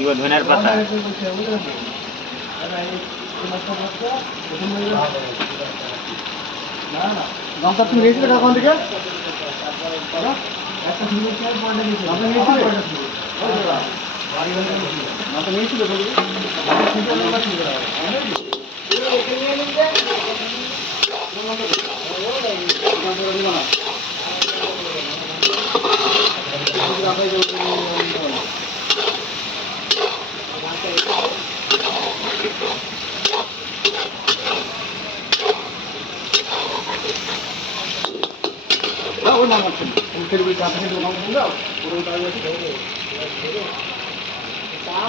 দিব ধনিয়ার পাতা। লঙ্কা তুমি নিয়েছিলে কখন থেকে?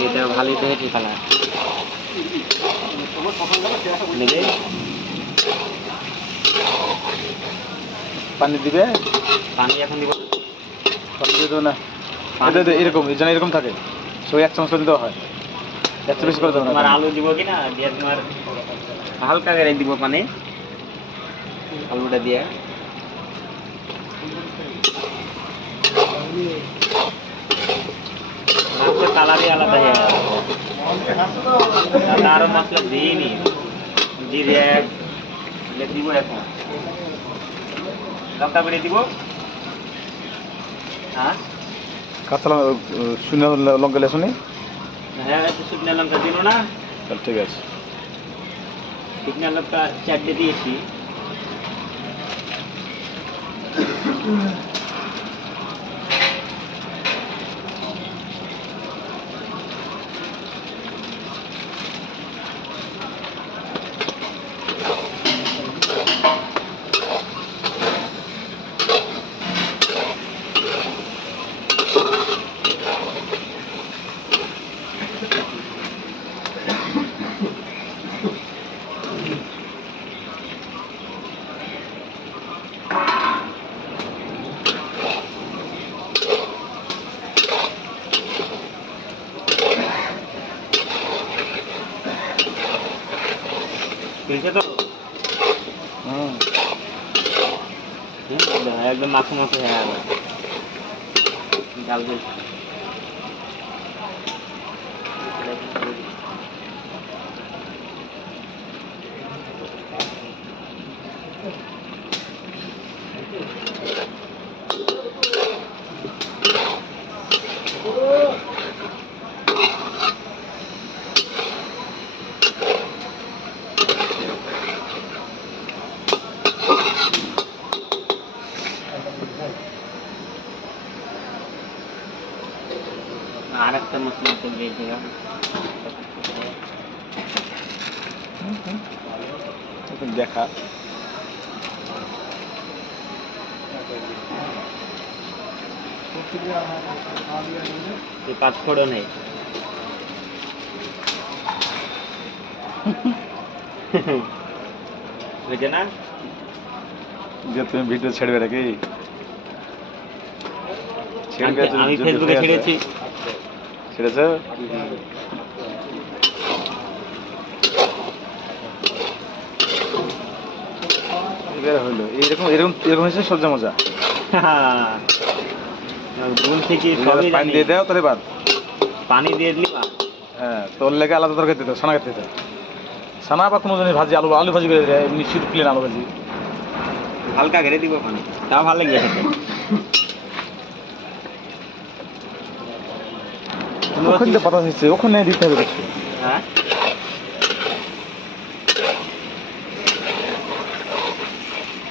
এটা ভালোই তো হয়েছে কালার। পানি দিবে? পানি এখন দিব পানি দিয়ে দেবো না, এটা এরকম যেন এরকম থাকে, সবাই 1 চামচ করে দেওয়া হয়, এত বেশি করে দেবো না। তোমার আলু দিব কিনা দিয়ে তোমার হালকা করে দিব পানি, আলুটা দিয়ে মাছের কালারই আলাদা হয়ে গেল। আরো মশলা দিইনি, জিরে দিব, এখন লঙ্কা বেড়ে দিব। হ্যাঁ কাঁচা শুকনো লঙ্কা লেসুনি? হ্যাঁ শুকনো লঙ্কা দিল না, তাহলে ঠিক আছে। শুকনো লঙ্কা 4টে দিয়েছি। তো একদম মাখো মাখো হয়ে গেল ডাল। আর একটা মশলা তো দিয়ে দিলাম, দেখা পাঁচফোড়ন নেই বুঝে না যে তুমি ভিডিও ছেড়বে নাকি? আমি ফেসবুকে ছেড়েছি। ছেড়েছো? এবার হইলো এরকম এরকম এরকম হয়েছে সবজি মজা। ভুল থেকে সবই পানি দিয়ে দাও তাহলে বাদ, পানি দিয়ে দিলি বাদ। হ্যাঁ তোর লেগে আলাদা তরকারি দিতে সানা খেতে দিতে, সানা বা কোনো জিনিস ভাজি, আলু আলু ভাজি করে দেয়, এমনি শুধু প্লেন আলু ভাজি হালকা ঘেরে দিব পানি, তাও ভালো লাগবে খেতে। ওখানে পাতা হয়েছে, ওখানে দিতে হবে কিছু। হ্যাঁ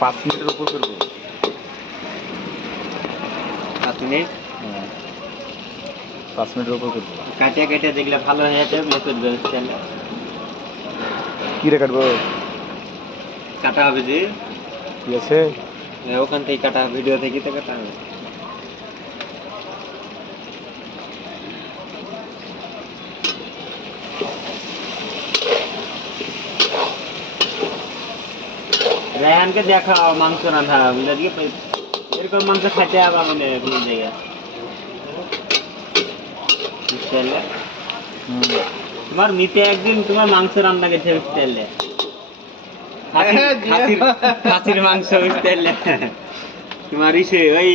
5 মিনিটের উপর করবো। 5 মিনিট? 5 মিনিটের উপর করবো। কাটিয়া কাটিয়া যেগুলো ভালো হয়ে যাচ্ছে ওগুলো করবে। কি রে কাটবো? কাটা হবে যে ঠিক আছে, ওখান থেকে কাটা, ভিডিও থেকে তো কাটা হবে। রেহানকে দেখাও মাংস রান্ধা, বুঝলে কি এরকম মাংস খাইতে আবার মানে কোন জায়গায় তোমার মিতে একদিন তোমার মাংস রান্না গেছে বুঝতে পারলে, খাসির মাংস বুঝতে পারলে তোমার ইসে ওই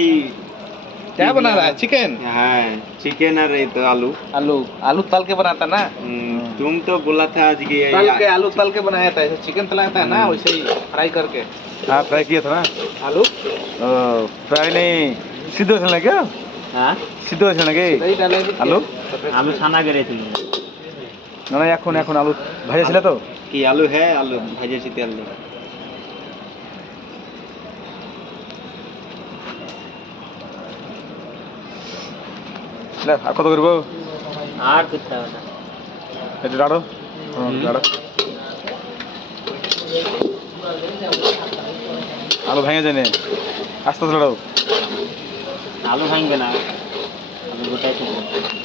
क्या बना रहा है चिकन हाँ चिकन और ये तो आलू आलू आलू तल के बनाता ना तुम तो बोला था आज की आलू तल के बनाया था ऐसे चिकन तलाया था ना वैसे ही फ्राई करके हाँ फ्राई किया था ना आलू फ्राई नहीं সিদ্ধ হয়েছিল না কেউ হ্যাঁ সিদ্ধ হয়েছিল নাকি আলু আলু ছানা করেছিল না না এখন এখন আলু ভাজা ছিল তো কি আলু হ্যাঁ আলু ভাজেছি তেল দিয়ে আর কত করবো আর করতে হবে না একটু দাঁড়ো দাঁড়ো আলু ভেঙে যায় না আস্তে আস্তে দাঁড়াও আলু ভাঙবে না আলু গোটাই থাকবে